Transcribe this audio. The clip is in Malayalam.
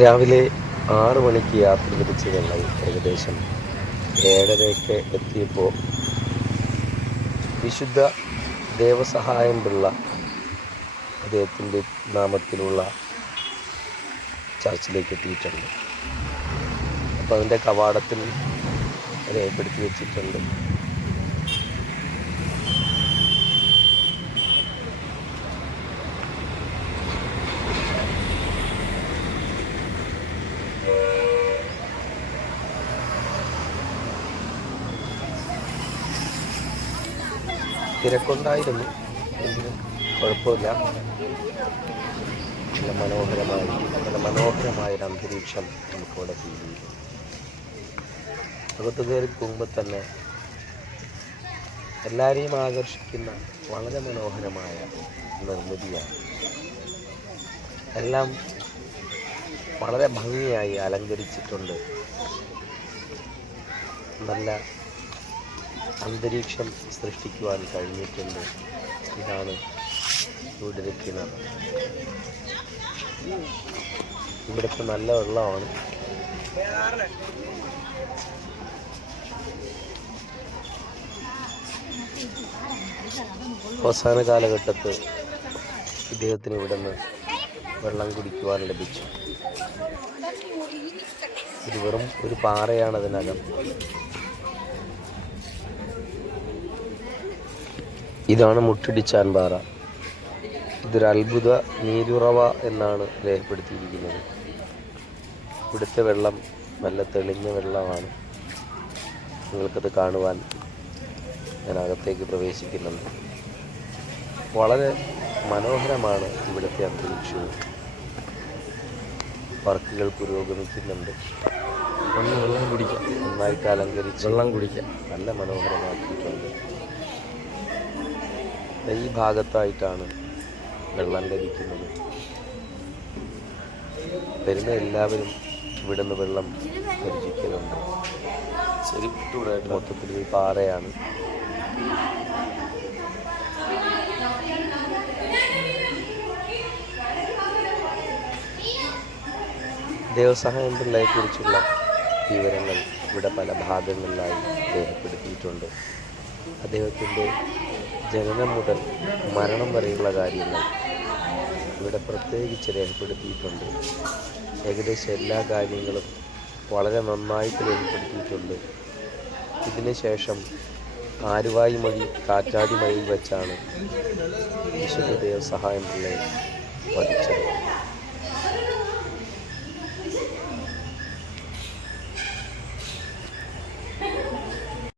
രാവിലെ ആറ് മണിക്ക് യാത്ര തിരിച്ച് ഞങ്ങൾ ഏകദേശം ഏഴരയ്ക്ക് എത്തിയപ്പോൾ വിശുദ്ധ ദേവസഹായം പിള്ള അദ്ദേഹത്തിന്റെ നാമത്തിലുള്ള ചർച്ചിലേക്ക് എത്തിയിട്ടുണ്ട്. അപ്പോൾ അതിന്റെ കവാടത്തിൽ രേഖപ്പെടുത്തി വെച്ചിട്ടുണ്ട്. തിരക്കുണ്ടായിരുന്നു. എങ്കിലും കുഴപ്പമില്ല. നല്ല മനോഹരമായി നല്ല മനോഹരമായൊരു അന്തരീക്ഷം നമുക്കിവിടെ ഫീൽ ചെയ്തു അകത്ത് കയറി പോകുമ്പോൾ തന്നെ എല്ലാവരെയും ആകർഷിക്കുന്ന വളരെ മനോഹരമായ നിർമ്മിതിയാണ്. എല്ലാം വളരെ ഭംഗിയായി അലങ്കരിച്ചിട്ടുണ്ട്. നല്ല അന്തരീക്ഷം സൃഷ്ടിക്കുവാൻ കഴിഞ്ഞിട്ടുണ്ട്. ഇതാണ് ഇവിടെ കിണർ ഇവിടുത്തെ നല്ല വെള്ളമാണ്. അവസാന കാലഘട്ടത്ത് ഇദ്ദേഹത്തിന് ഇവിടെ നിന്ന് വെള്ളം കുടിക്കുവാൻ ലഭിച്ചു. ഇത് വെറും ഒരു പാറയാണ് അതിനകം. ഇതാണ് മുട്ടിടിച്ചാൻ പാറ. ഇതൊരു അത്ഭുത നീരുറവ എന്നാണ് രേഖപ്പെടുത്തിയിരിക്കുന്നത്. ഇവിടുത്തെ വെള്ളം നല്ല തെളിഞ്ഞ വെള്ളമാണ്. നിങ്ങൾക്കത് കാണുവാൻ ഞാൻ അകത്തേക്ക് പ്രവേശിക്കുന്നുണ്ട്. വളരെ മനോഹരമാണ് ഇവിടുത്തെ അന്തരീക്ഷവും. വർക്കുകൾ പുരോഗമിക്കുന്നുണ്ട്. ഒന്ന് വെള്ളം കുടിക്കാം. നന്നായിട്ട് അലങ്കരിച്ച് വെള്ളം കുടിക്കാം. നല്ല മനോഹരമാക്കിയിട്ടുണ്ട്. ഈ ഭാഗത്തായിട്ടാണ് വെള്ളം ലഭിക്കുന്നത്. വരുന്ന എല്ലാവരും ഇവിടുന്ന് വെള്ളം പരിചിക്കലുണ്ട് ശരി ചൂടായിട്ട് മൊത്തത്തിൽ ഈ പാറയാണ്. ദേവസഹായം പിള്ളയെക്കുറിച്ചുള്ള വിവരങ്ങൾ ഇവിടെ പല ഭാഗങ്ങളിലായി രേഖപ്പെടുത്തിയിട്ടുണ്ട്. അദ്ദേഹത്തിന്റെ ജനനം മുതൽ മരണം വരെയുള്ള കാര്യങ്ങൾ ഇവിടെ പ്രത്യേകിച്ച് രേഖപ്പെടുത്തിയിട്ടുണ്ട്. ഏകദേശം എല്ലാ കാര്യങ്ങളും വളരെ നന്നായിട്ട് രേഖപ്പെടുത്തിയിട്ടുണ്ട്. ഇതിനുശേഷം ആരുവായി മതി കാറ്റാടി മഴയിൽ വെച്ചാണ് വിശുദ്ധ ദേവസഹായം പിള്ളയെ വധിച്ചത്.